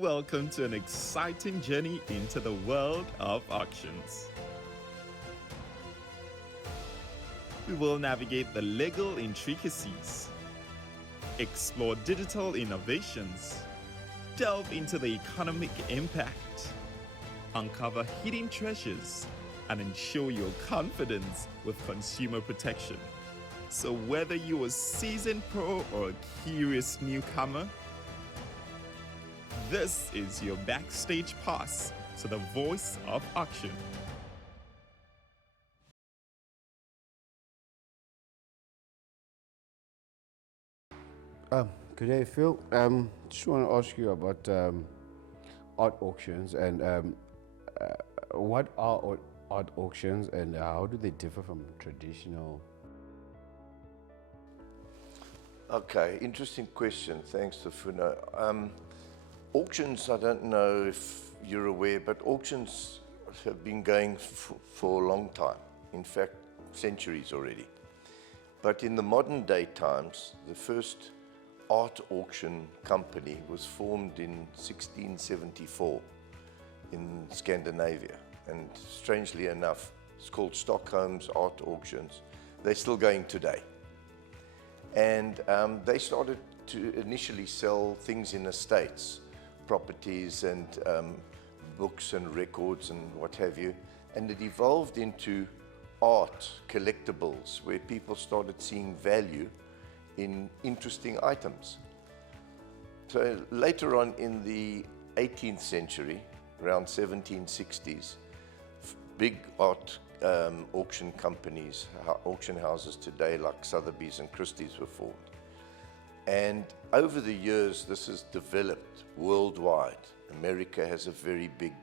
Welcome to an exciting journey into the world of auctions. We will navigate the legal intricacies, explore digital innovations, delve into the economic impact, uncover hidden treasures, and ensure your confidence with consumer protection. So whether you're a seasoned pro or a curious newcomer, this is your backstage pass to the voice of auction. Good day, Phil. Just want to ask you about art auctions and what are art auctions and how do they differ from traditional? Okay, interesting question. Thanks, Tafuna. Auctions, I don't know if you're aware, but auctions have been going for a long time. In fact, centuries already. But in the modern day times, the first art auction company was formed in 1674 in Scandinavia. And strangely enough, it's called Stockholm's Art Auctions. They're still going today. And they started to initially sell things in estates, properties and books and records and what have you. And it evolved into art, collectibles, where people started seeing value in interesting items. So later on in the 18th century, around 1760s, big art auction companies, auction houses today like Sotheby's and Christie's were formed. And over the years, this has developed worldwide. America has a very big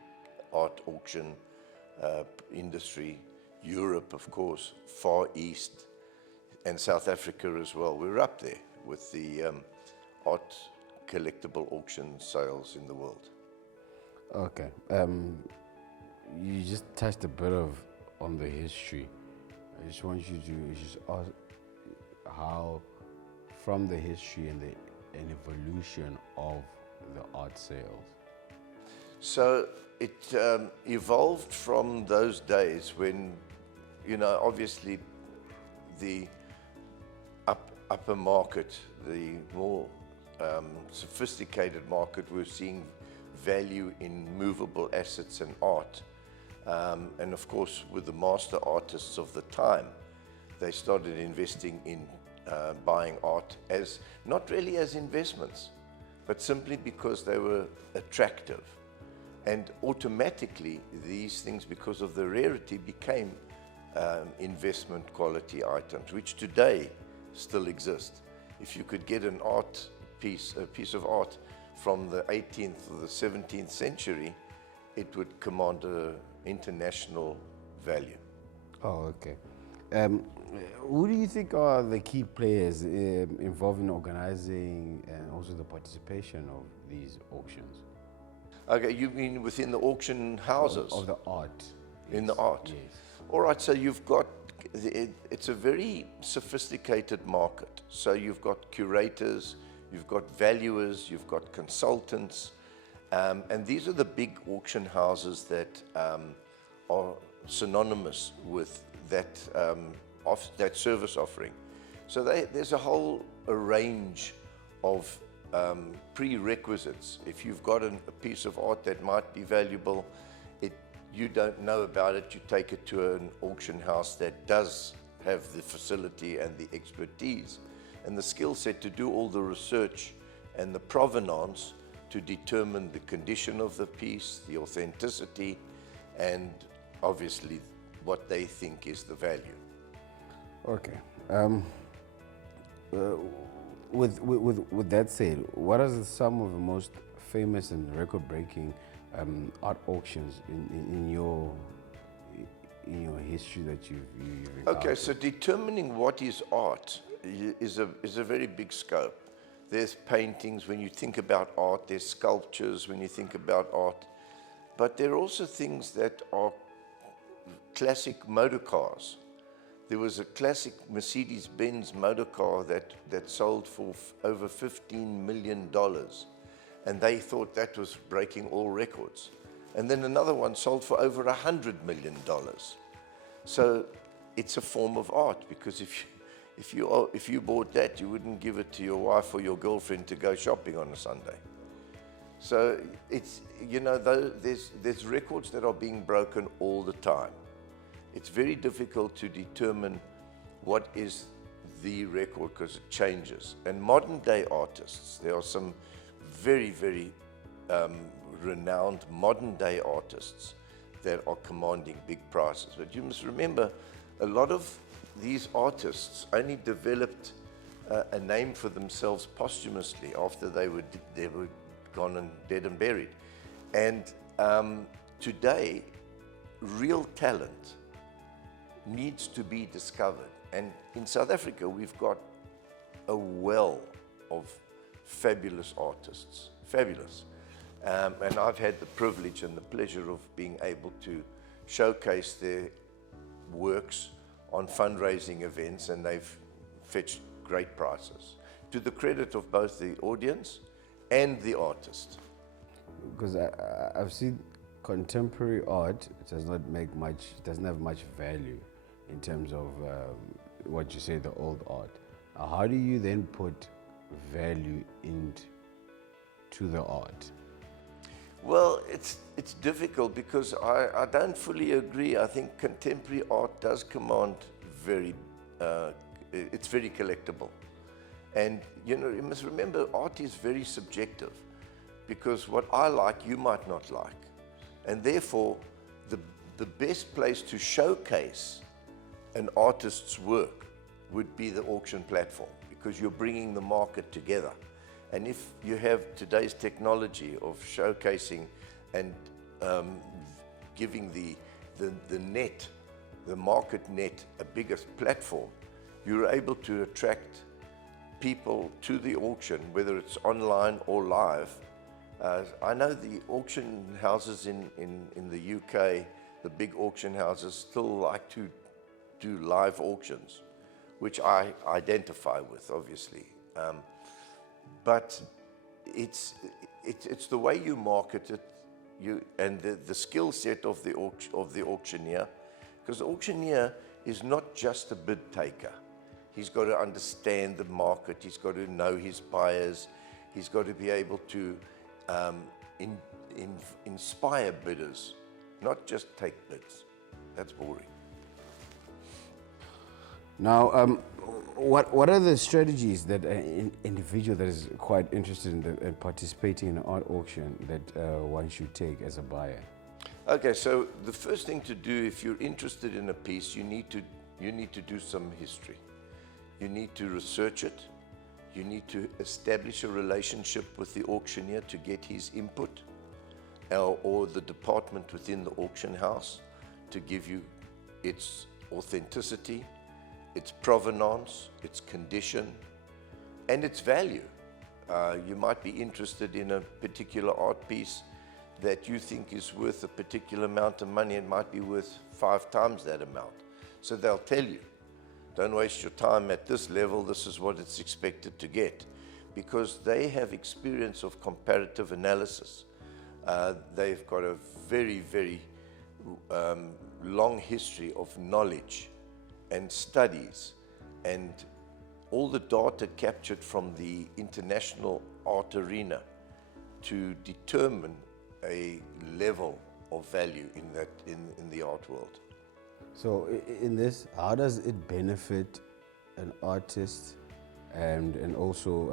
art auction industry. Europe, of course, Far East, and South Africa as well. We're up there with the art collectible auction sales in the world. Okay. You just touched a bit on the history. I just want you to just ask how, from the history and evolution of the art sales. So it evolved from those days when, obviously the upper market, the more sophisticated market, we're seeing value in movable assets and art. And of course, with the master artists of the time, they started investing in buying art as, not really as investments, but simply because they were attractive. And automatically, these things, because of the rarity, became investment quality items, which today still exist. If you could get an art piece, a piece of art from the 18th or the 17th century, it would command an international value. Oh, okay. Who do you think are the key players involved in organizing and also the participation of these auctions? Okay, you mean within the auction houses? Of the art. In the art? Yes. All right, so you've got, it's a very sophisticated market. So you've got curators, you've got valuers, you've got consultants, and these are the big auction houses that are synonymous with that service offering. So there's a whole range of prerequisites. If you've got a piece of art that might be valuable, you don't know about it, you take it to an auction house that does have the facility and the expertise and the skill set to do all the research and the provenance to determine the condition of the piece, the authenticity, and obviously what they think is the value. Okay. With that said, what are some of the most famous and record-breaking art auctions in your history that you've encountered? Okay, so determining what is art is a very big scope. There's paintings when you think about art, there's sculptures when you think about art, but there are also things that are classic motor cars. There was a classic Mercedes-Benz motor car that sold for over $15 million. and they thought that was breaking all records. And then another one sold for over $100 million. So it's a form of art, because if you bought that, you wouldn't give it to your wife or your girlfriend to go shopping on a Sunday. So it's, there's records that are being broken all the time. It's very difficult to determine what is the record, because it changes. And modern day artists, there are some very, very renowned modern day artists that are commanding big prices. But you must remember, a lot of these artists only developed a name for themselves posthumously after they were gone and dead and buried. And today, real talent needs to be discovered. And in South Africa, we've got a well of fabulous artists, fabulous. And I've had the privilege and the pleasure of being able to showcase their works on fundraising events, and they've fetched great prices, to the credit of both the audience and the artist. Because I've seen contemporary art does not make much, doesn't have much value in terms of what you say, the old art. How do you then put value into the art? Well, it's difficult, because I don't fully agree. I think contemporary art does command it's very collectible. And you must remember, art is very subjective, because what I like, you might not like. And therefore, the best place to showcase an artist's work would be the auction platform, because you're bringing the market together. And if you have today's technology of showcasing and giving the net, the market net, a bigger platform, you're able to attract people to the auction, whether it's online or live. I know the auction houses in the UK, the big auction houses, still like to do live auctions, which I identify with, obviously. But it's the way you market it, and the skill set of the auctioneer, because the auctioneer is not just a bid taker. He's got to understand the market. He's got to know his buyers. He's got to be able to inspire bidders, not just take bids. That's boring. Now, what are the strategies that an individual that is quite interested in participating in an art auction that one should take as a buyer? Okay, so the first thing to do, if you're interested in a piece, you need to do some history. You need to research it. You need to establish a relationship with the auctioneer to get his input, or the department within the auction house to give you its authenticity, its provenance, its condition, and its value. You might be interested in a particular art piece that you think is worth a particular amount of money. It might be worth 5 times that amount. So they'll tell you, don't waste your time at this level, this is what it's expected to get. Because they have experience of comparative analysis. They've got a very, very long history of knowledge and studies, and all the data captured from the international art arena to determine a level of value in the art world. So in this, how does it benefit an artist and also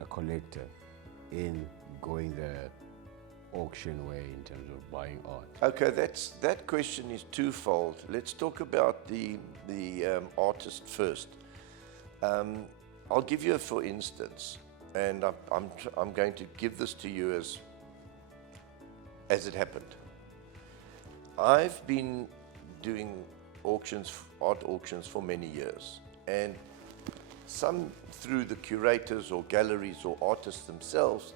a collector in going the auction way in terms of buying art? Okay, that question is twofold. Let's talk about the artist first. I'll give you a for instance, and I'm going to give this to you as it happened. I've been doing art auctions for many years, and some through the curators or galleries or artists themselves,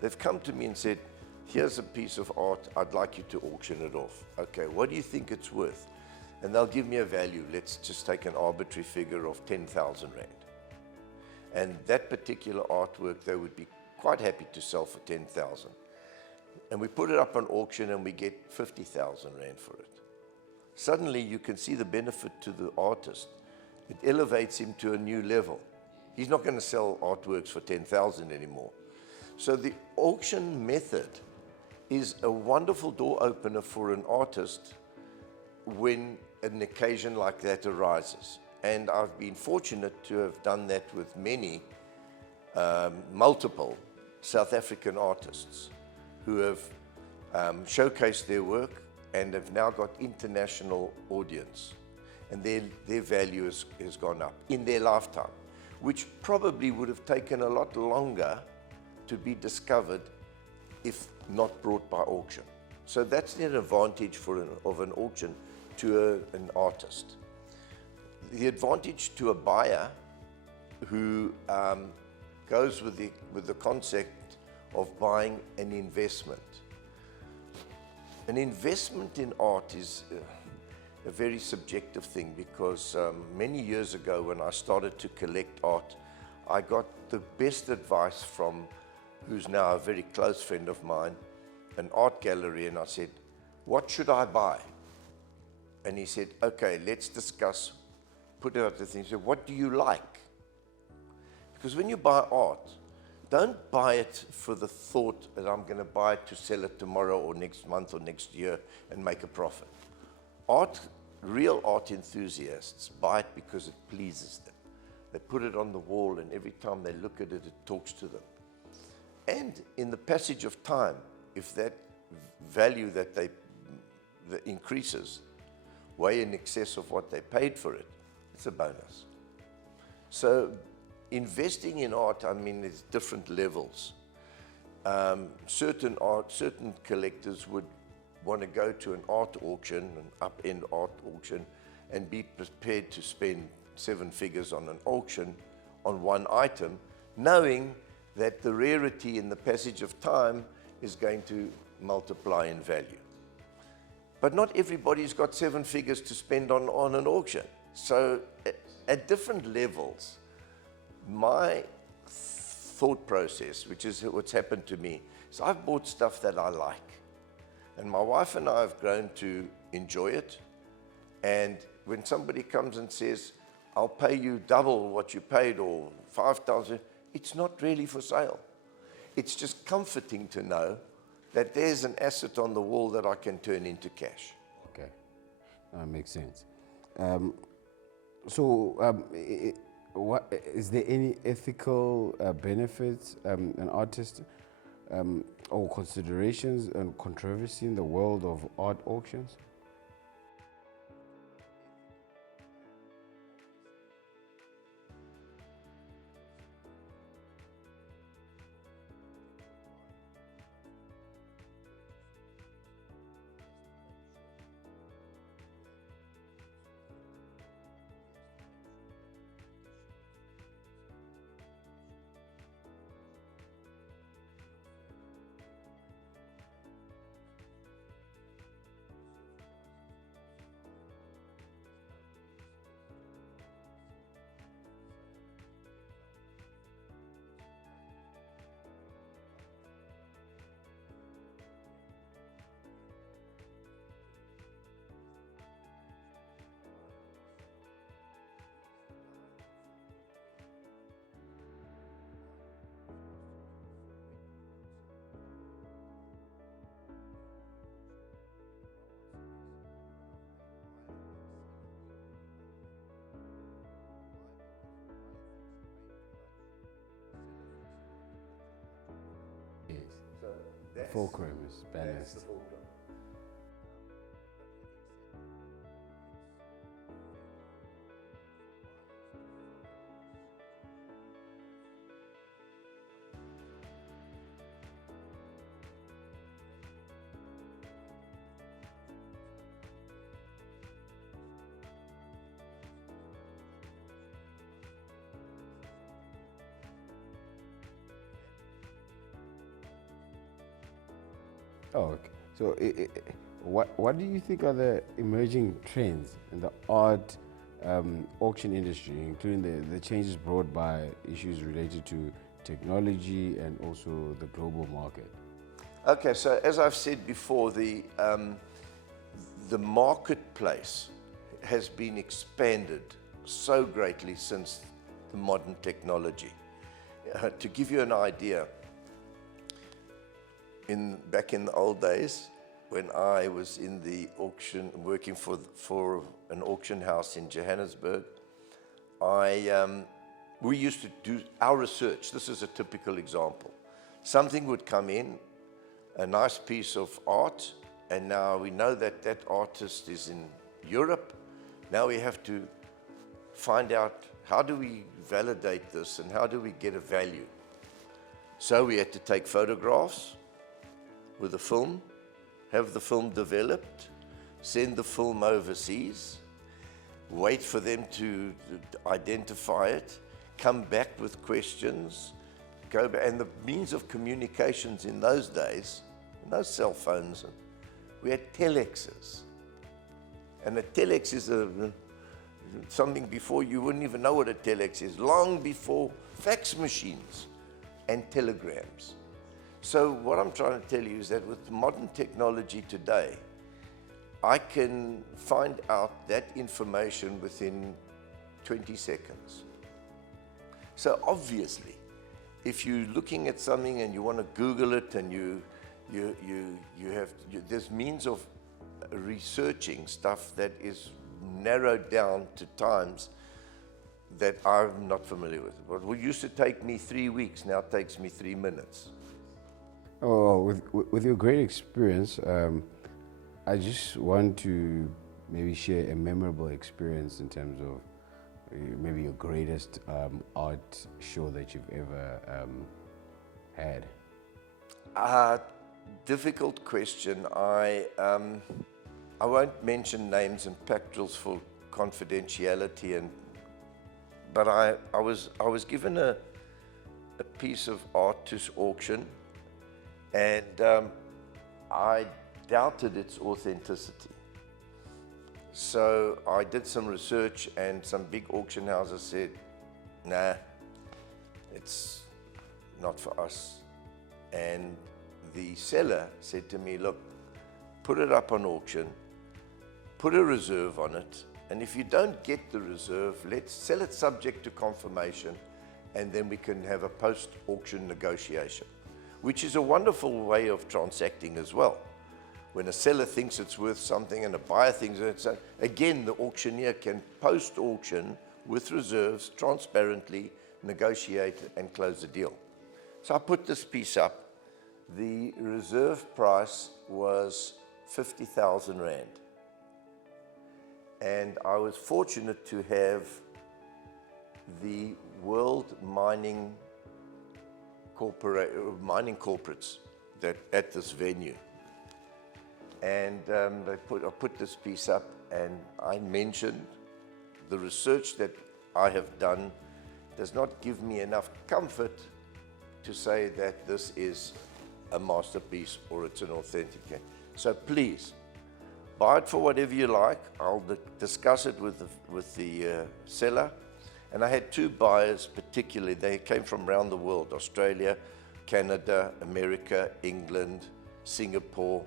they've come to me and said, here's a piece of art, I'd like you to auction it off. Okay, what do you think it's worth? And they'll give me a value. Let's just take an arbitrary figure of 10,000 Rand. And that particular artwork, they would be quite happy to sell for 10,000. And we put it up on auction and we get 50,000 rand for it. Suddenly you can see the benefit to the artist. It elevates him to a new level. He's not going to sell artworks for 10,000 anymore. So the auction method is a wonderful door opener for an artist when an occasion like that arises. And I've been fortunate to have done that with many, multiple South African artists who have showcased their work and have now got international audience. And their value has gone up in their lifetime, which probably would have taken a lot longer to be discovered if not brought by auction. So that's the advantage of an auction to an artist. The advantage to a buyer who goes with the concept of buying an investment. An investment in art is a very subjective thing, because many years ago when I started to collect art, I got the best advice from who's now a very close friend of mine, an art gallery, and I said, what should I buy? And he said, okay, let's discuss, put out the thing. He said, what do you like? Because when you buy art, don't buy it for the thought that I'm going to buy it to sell it tomorrow or next month or next year and make a profit. Real art enthusiasts buy it because it pleases them. They put it on the wall, and every time they look at it, it talks to them. And in the passage of time, if that value that increases way in excess of what they paid for it, it's a bonus. So investing in art, I mean, there's different levels. Certain collectors would want to go to an art auction, an up-end art auction, and be prepared to spend 7 figures on an auction on one item, knowing that the rarity in the passage of time is going to multiply in value. But not everybody's got 7 figures to spend on an auction. So at different levels, my thought process, which is what's happened to me, is I've bought stuff that I like. And my wife and I have grown to enjoy it. And when somebody comes and says, I'll pay you double what you paid or 5,000, it's not really for sale. It's just comforting to know that there's an asset on the wall that I can turn into cash. Okay, that makes sense. What is there any ethical benefits an artist or considerations and controversy in the world of art auctions? Yes. Fulcrum is balanced. Oh, okay. So, what do you think are the emerging trends in the art auction industry, including the changes brought by issues related to technology and also the global market? Okay, so as I've said before, the marketplace has been expanded so greatly since the modern technology. To give you an idea, back in the old days, when I was in the auction, working for an auction house in Johannesburg, we used to do our research. This is a typical example. Something would come in, a nice piece of art, and now we know that that artist is in Europe. Now we have to find out, how do we validate this and how do we get a value? So we had to take photographs with a film, have the film developed, send the film overseas, wait for them to identify it, come back with questions, go back. And the means of communications in those days, no cell phones, we had telexes. And a telex is something before, you wouldn't even know what a telex is, long before fax machines and telegrams. So what I'm trying to tell you is that with modern technology today, I can find out that information within 20 seconds. So obviously, if you're looking at something and you want to Google it and there's means of researching stuff that is narrowed down to times that I'm not familiar with. What used to take me 3 weeks now takes me 3 minutes. Oh, with your great experience, I just want to maybe share a memorable experience in terms of maybe your greatest art show that you've ever had. Difficult question. I won't mention names and pactuals for confidentiality, but I was given a piece of art to auction, and I doubted its authenticity. So I did some research, and some big auction houses said, nah, it's not for us. And the seller said to me, look, put it up on auction, put a reserve on it, and if you don't get the reserve, let's sell it subject to confirmation, and then we can have a post-auction negotiation, which is a wonderful way of transacting as well. When a seller thinks it's worth something and a buyer thinks it's, again, the auctioneer can post-auction with reserves transparently negotiate and close the deal. So I put this piece up. The reserve price was 50,000 Rand. And I was fortunate to have the world mining corporates that at this venue. And I put this piece up, and I mentioned the research that I have done does not give me enough comfort to say that this is a masterpiece or it's an authentic. So please, buy it for whatever you like. I'll discuss it with the seller. And I had 2 buyers particularly. They came from around the world: Australia, Canada, America, England, Singapore,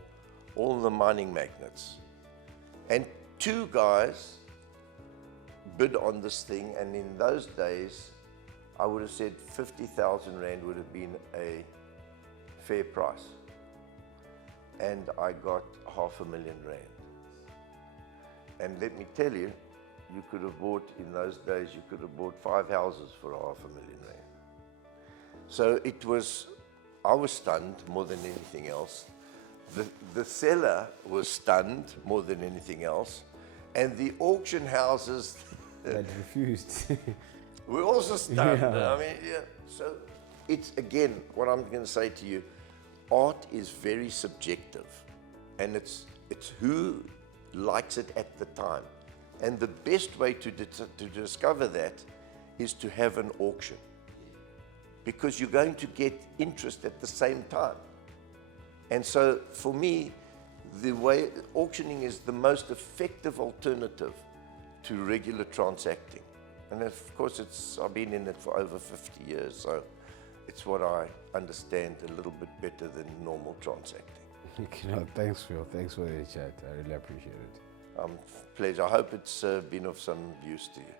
all the mining magnates. And 2 guys bid on this thing, and in those days, I would have said 50,000 Rand would have been a fair price. And I got 500,000 Rand. And let me tell you, you could have bought, in those days, you could have bought 5 houses for 500,000 Rand. So I was stunned more than anything else. The seller was stunned more than anything else. And the auction houses That refused. were also stunned. Yeah. I mean, yeah. So it's, again, what I'm going to say to you, art is very subjective. And it's who likes it at the time. And the best way to discover that is to have an auction, because you're going to get interest at the same time. And so for me, the way auctioning is the most effective alternative to regular transacting. And of course, I've been in it for over 50 years, so it's what I understand a little bit better than normal transacting. Thanks, Phil. Thanks for the chat. I really appreciate it. Pleasure. I hope it's been of some use to you.